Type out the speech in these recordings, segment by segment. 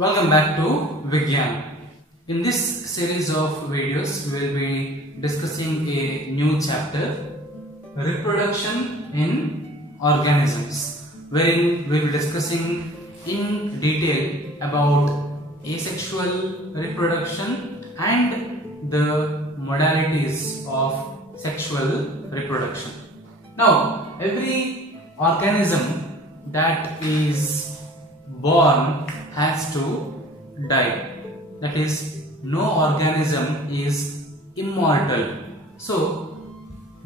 Welcome back to Vigyan. In this series of videos, we will be discussing a new chapter, Reproduction in Organisms, wherein we will be discussing in detail about asexual reproduction and the modalities of sexual reproduction. Now, every organism that is born has to die. That is, no organism is immortal. So,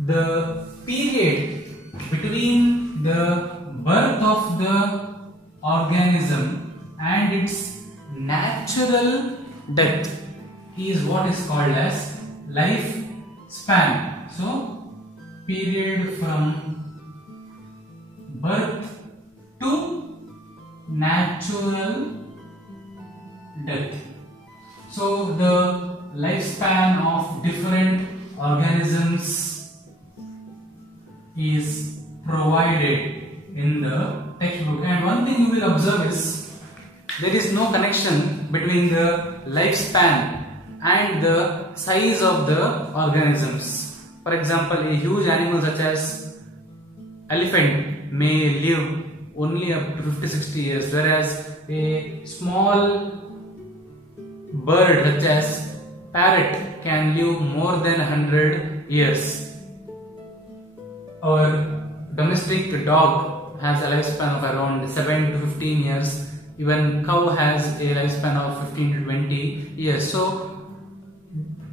the period between the birth of the organism and its natural death is what is called as lifespan. So, period from birth to natural death. So the lifespan of different organisms is provided in the textbook, and one thing you will observe is there is no connection between the lifespan and the size of the organisms. For example, a huge animal such as elephant may live only up to 50-60 years, whereas a small bird such as parrot can live more than 100 years. Our domestic dog has a lifespan of around 7 to 15 years. Even cow has a lifespan of 15 to 20 years. So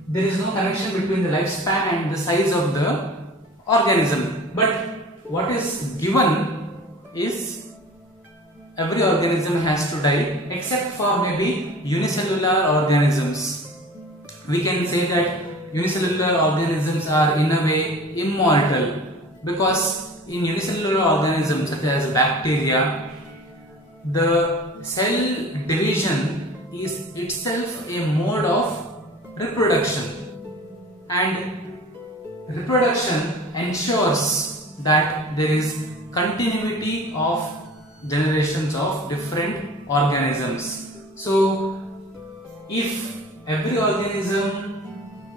there is no connection between the lifespan and the size of the organism. But what is given is every organism has to die except for maybe unicellular organisms. We can say that unicellular organisms are in a way immortal, because in unicellular organisms such as bacteria, the cell division is itself a mode of reproduction, and reproduction ensures that there is continuity of generations of different organisms. So if every organism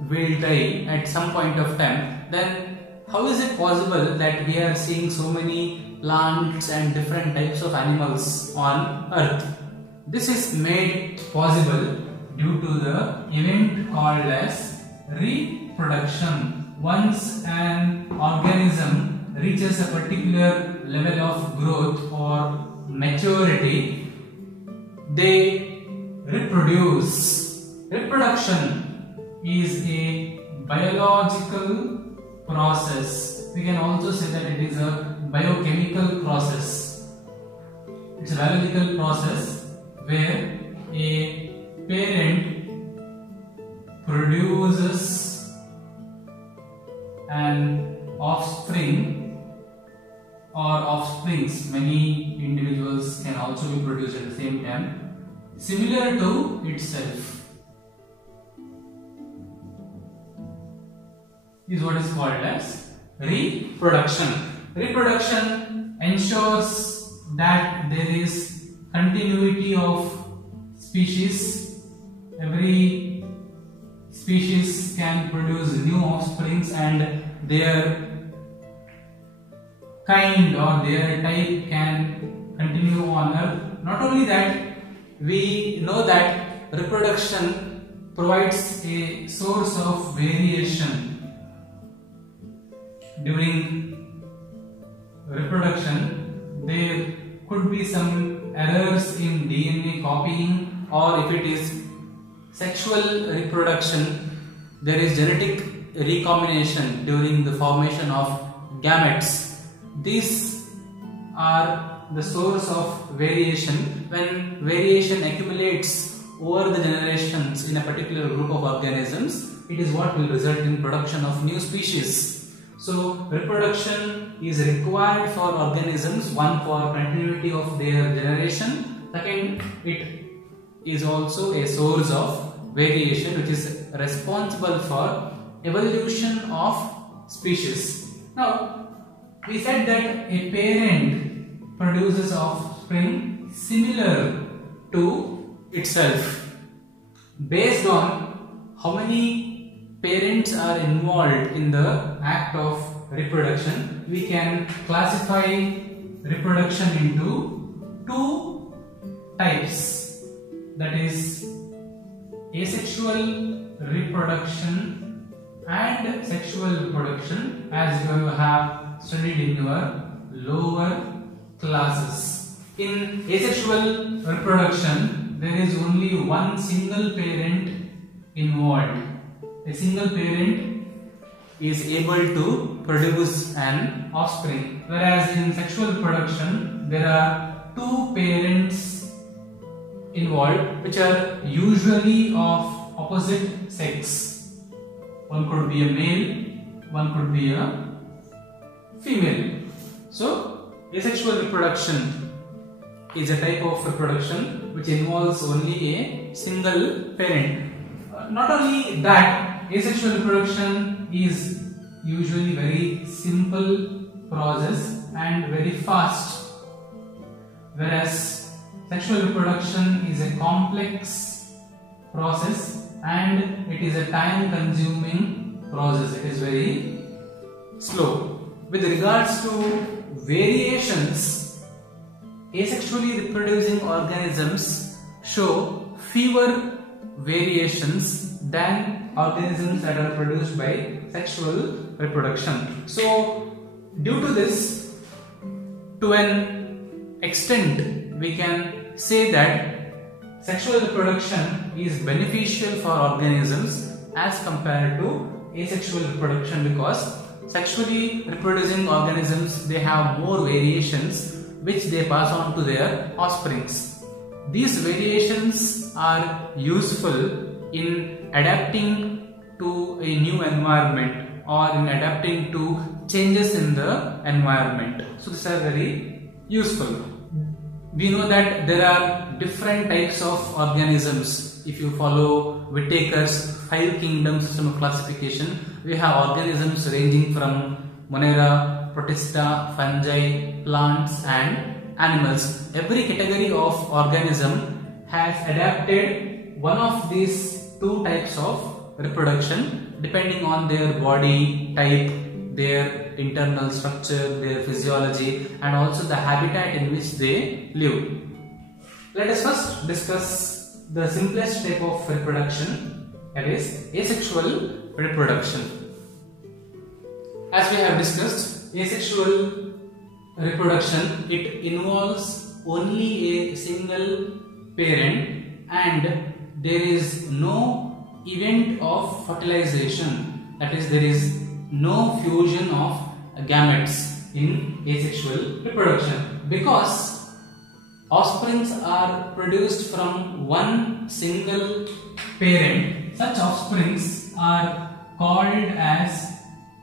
will die at some point of time, then how is it possible that we are seeing so many plants and different types of animals on earth? This is made possible due to the event called as reproduction. Once an organism reaches a particular level of growth or maturity, they reproduce. Reproduction is a biological process. We can also say that it is a biochemical process. It's a biological process where a parent produces an offspring or offsprings. Many individuals can also be produced at the same time, similar to itself. Is what is called as reproduction. Reproduction ensures that there is continuity of species. Every species can produce new offsprings and their kind or their type can continue on earth. Not only that, we know that reproduction provides a source of variation. During reproduction, there could be some errors in DNA copying, or if it is sexual reproduction, there is genetic recombination during the formation of gametes. These are the source of variation. When variation accumulates over the generations in a particular group of organisms, it is what will result in production of new species. So reproduction is required for organisms, one for continuity of their generation, second it is also a source of variation which is responsible for evolution of species. Now we said that a parent produces offspring similar to itself. Based on how many parents are involved in the act of reproduction, we can classify reproduction into two types, that is asexual reproduction and sexual reproduction, as you have studied in your lower classes. In asexual reproduction, there is only one single parent involved. A single parent is able to produce an offspring, whereas in sexual reproduction there are two parents involved, which are usually of opposite sex. One could be a male, one could be a female. So asexual reproduction is a type of reproduction which involves only a single parent. Not only that, asexual reproduction is usually very simple process and very fast, whereas sexual reproduction is a complex process and it is a time consuming process. It is very slow. With regards to variations, asexually reproducing organisms show fewer variations than organisms that are produced by sexual reproduction. So due to this, to an extent, we can say that sexual reproduction is beneficial for organisms as compared to asexual reproduction, because sexually reproducing organisms, they have more variations which they pass on to their offsprings. These variations are useful in adapting to a new environment or in adapting to changes in the environment. So these are very useful. We know that there are different types of organisms. If you follow Whittaker's 5 kingdoms system of classification, we have organisms ranging from Monera, Protista, fungi, plants and animals. Every category of organism has adapted one of these two types of reproduction depending on their body type, their internal structure, their physiology and also the habitat in which they live. Let us first discuss the simplest type of reproduction, that is asexual reproduction. As we have discussed, asexual reproduction, it involves only a single parent and there is no event of fertilization, that is there is no fusion of gametes in asexual reproduction, because offsprings are produced from one single parent. Such offsprings are called as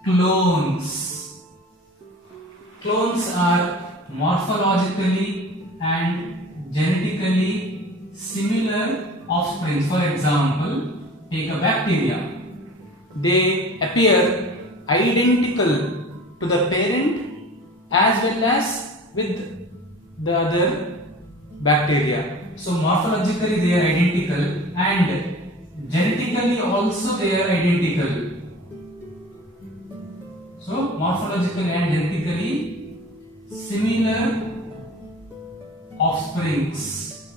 clones. Clones are morphologically and genetically similar offsprings. For example, take a bacteria. They appear identical to the parent as well as with the other bacteria. So morphologically they are identical and genetically also they are identical. So morphologically and genetically similar offsprings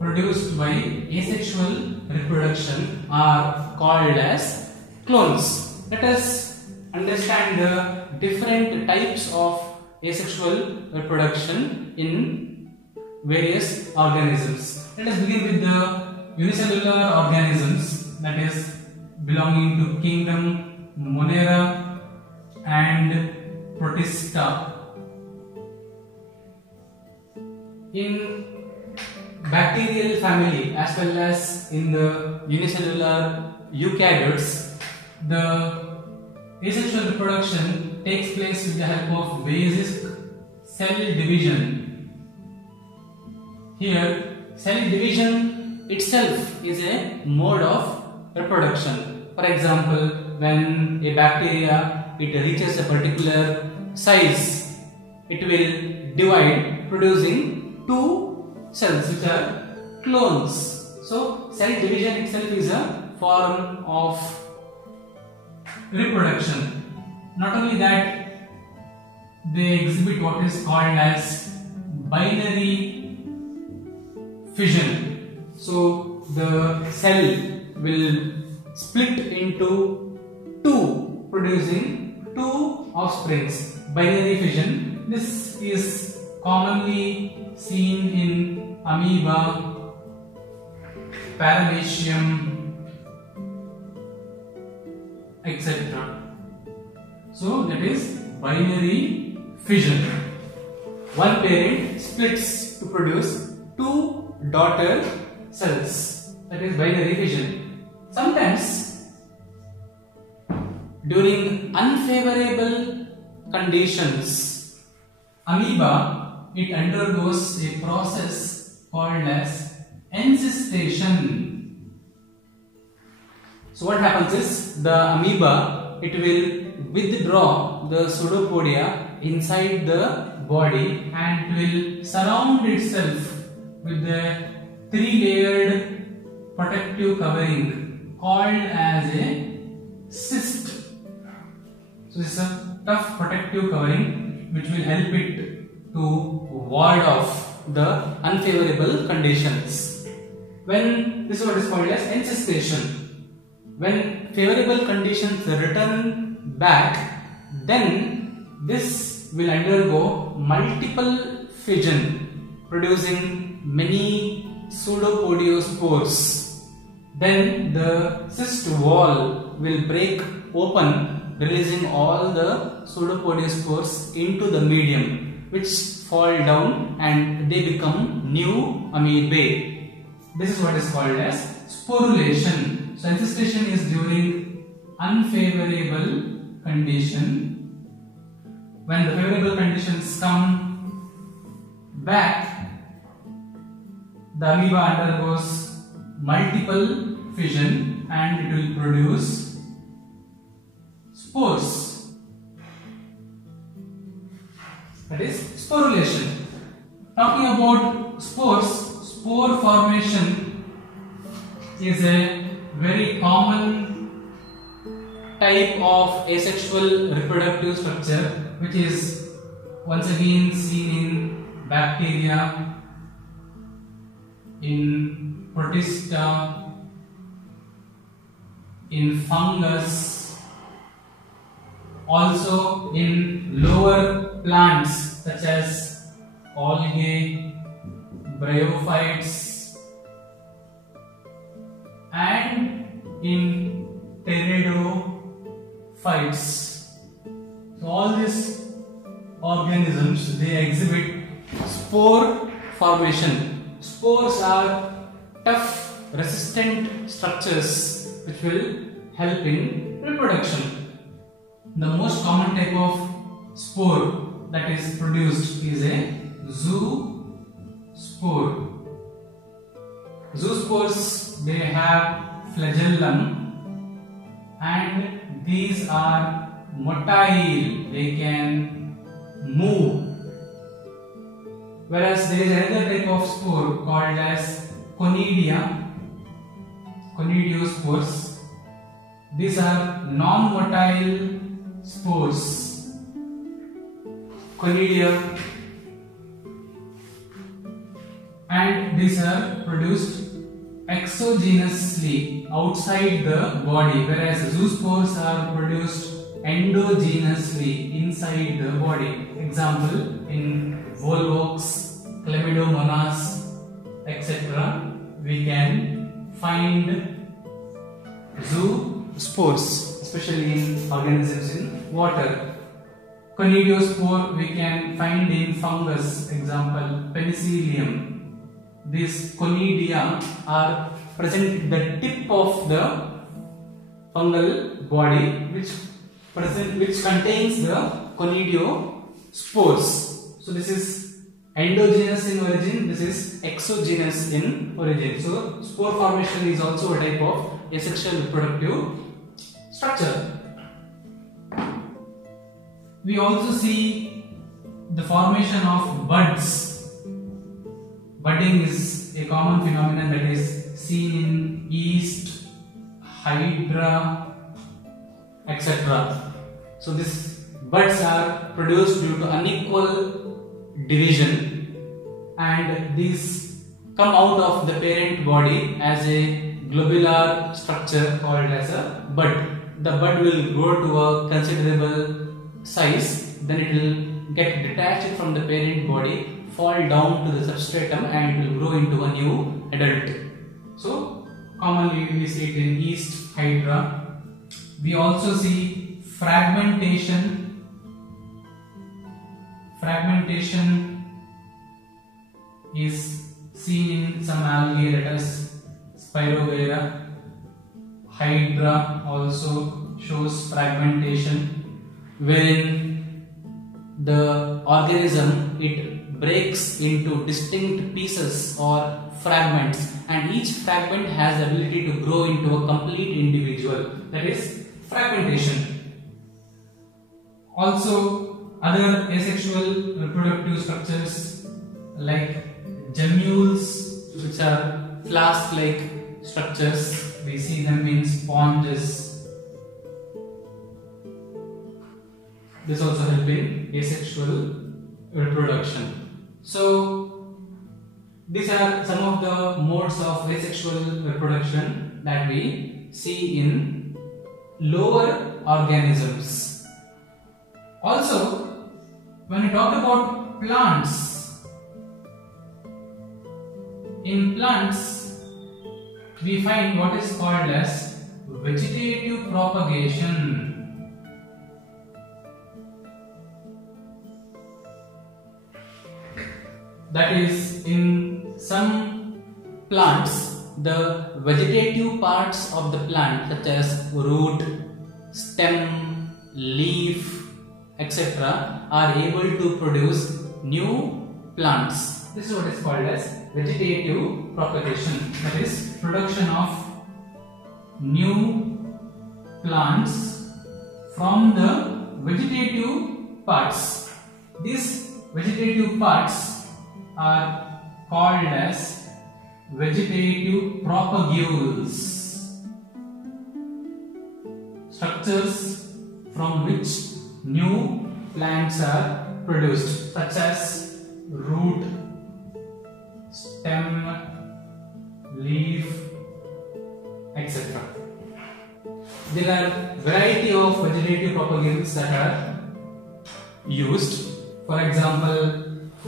produced by asexual reproduction are called as clones. Let us understand the different types of asexual reproduction in various organisms. Let us begin with the unicellular organisms, that is belonging to kingdom Monera and Protista. In bacterial family as well as in the unicellular eukaryotes, the asexual reproduction takes place with the help of basic cell division. Here, cell division itself is a mode of reproduction. For example, when a bacteria it reaches a particular size, it will divide producing two cells which are clones. So cell division itself is a form of reproduction. Not only that, they exhibit what is called as binary fission. So the cell will split into two, producing two offsprings. Binary fission. This is commonly seen in amoeba, paramecium, etc. So that is binary fission. One parent splits to produce two daughter cells. That is binary fission. Sometimes during unfavorable conditions, amoeba, it undergoes a process called as encystation. So what happens is, the amoeba, it will withdraw the pseudopodia inside the body and will surround itself with the three-layered protective covering called as a cyst. So this is a tough protective covering which will help it to ward off the unfavorable conditions. When this is what is called as encystation. When favorable conditions return back, then this will undergo multiple fission, producing many pseudopodiospores. Then the cyst wall will break open, releasing all the pseudopodiospores into the medium, which fall down and they become new amoebae. This is what is called as sporulation. So encystation is during unfavorable condition. When the favorable conditions come back, the amoeba undergoes multiple fission and it will produce spores. That is sporulation. Talking about spores, spore formation is a very common type of asexual reproductive structure, which is once again seen in bacteria, in protista, in fungus, also in lower plants such as algae, bryophytes, and in pteridophytes. So all these organisms, they exhibit spore formation. Spores are tough, resistant structures which will help in reproduction. The most common type of spore that is produced is a zoospore. Zoospores, they have flagellum and these are motile, they can move. Whereas there is another type of spore called as conidia, conidiospores. These are non-motile spores. Conidia, and these are produced exogenously outside the body, whereas zoospores are produced endogenously inside the body. Example, in volvox, chlamydomonas, etc. we can find zoospores, especially in organisms in water. Conidiospore we can find in fungus, example penicillium. These conidia are present at the tip of the fungal body, which contains the conidiospores. So this is endogenous in origin, this is exogenous in origin. So spore formation is also a type of asexual reproductive structure. We also see the formation of buds. Budding is is a common phenomenon that is seen in yeast, hydra, etc. So these buds are produced due to unequal division, and these come out of the parent body as a globular structure called as a bud. The bud will grow to a considerable size, then it will get detached from the parent body, fall down to the substratum, and will grow into a new adult. So commonly we see it in yeast, hydra. We also see fragmentation. Fragmentation is seen in some algae, that is Spirogyra. Hydra also shows fragmentation, wherein the organism, it breaks into distinct pieces or fragments, and each fragment has the ability to grow into a complete individual. That is fragmentation. Also, other asexual reproductive structures like gemmules, which are flask-like structures, we see them in sponges. This also helps in asexual reproduction. So these are some of the modes of asexual reproduction that we see in lower organisms. Also, when we talk about plants, in plants we find what is called as vegetative propagation. That is, in some plants, the vegetative parts of the plant, such as root, stem, leaf, etc., are able to produce new plants. This is what is called as vegetative propagation. That is, production of new plants from the vegetative parts. These vegetative parts are called as vegetative propagules, structures from which new plants are produced, such as root, stem, leaf, etc. There are variety of vegetative propagules that are used. For example,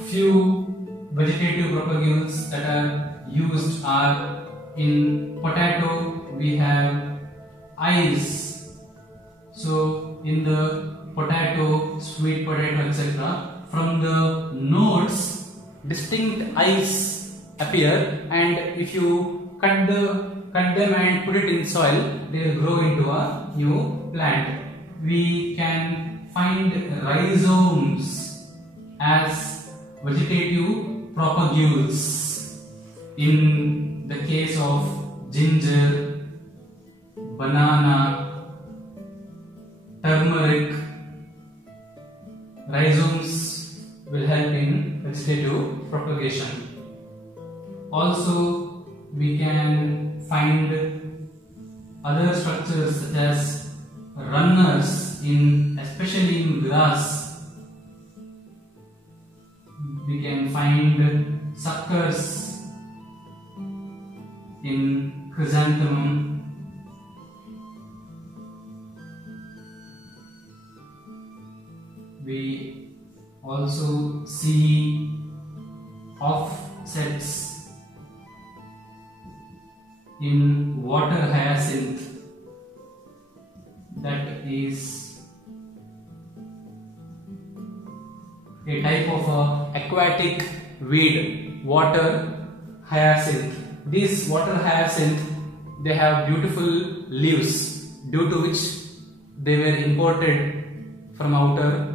few vegetative propagules that are used are in potato. We have eyes. So in the potato, sweet potato, etc., from the nodes, distinct eyes appear, and if you cut them and put it in soil, they will grow into a new plant. We can find rhizomes as vegetative propagules in the case of ginger, banana, turmeric. Rhizomes will help in vegetative propagation. Also, we can find other structures such as runners especially in grass. We can find suckers in chrysanthemum. We also see offsets in water hyacinth, that is a type of aquatic weed, water hyacinth. These water hyacinth, they have beautiful leaves, due to which they were imported from outer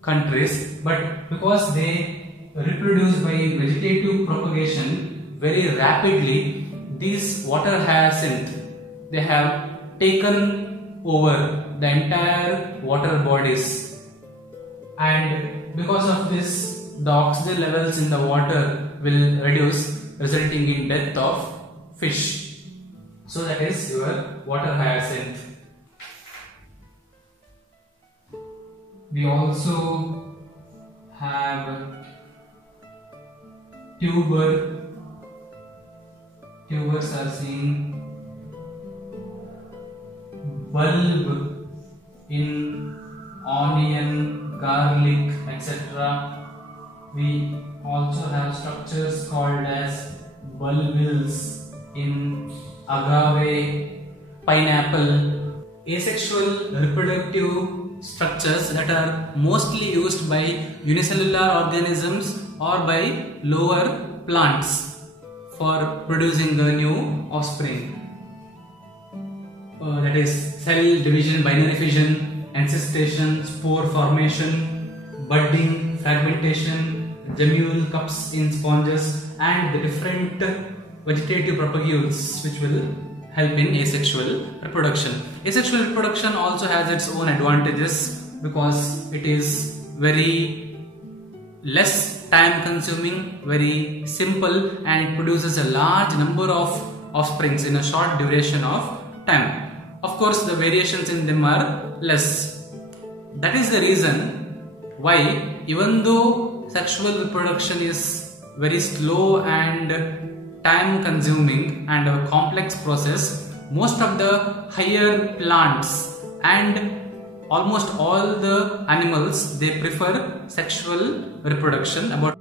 countries, but because they reproduce by vegetative propagation very rapidly, these water hyacinth, they have taken over the entire water bodies, and because of this the oxygen levels in the water will reduce, resulting in death of fish. So that is your water hyacinth. We also have tuber. Tubers are seen. Bulb in onion, garlic, etc. We also have structures called as bulbils in agave, pineapple. Asexual reproductive structures that are mostly used by unicellular organisms or by lower plants for producing a new offspring. That is cell division, binary fission, encystation, spore formation, budding, fragmentation, gemmule cups in sponges, and the different vegetative propagules which will help in asexual reproduction. Asexual reproduction also has its own advantages because it is very less time consuming, very simple, and produces a large number of offsprings in a short duration of time. Of course, the variations in them are less. That is the reason why, even though sexual reproduction is very slow and time consuming and a complex process, most of the higher plants and almost all the animals, they prefer sexual reproduction. About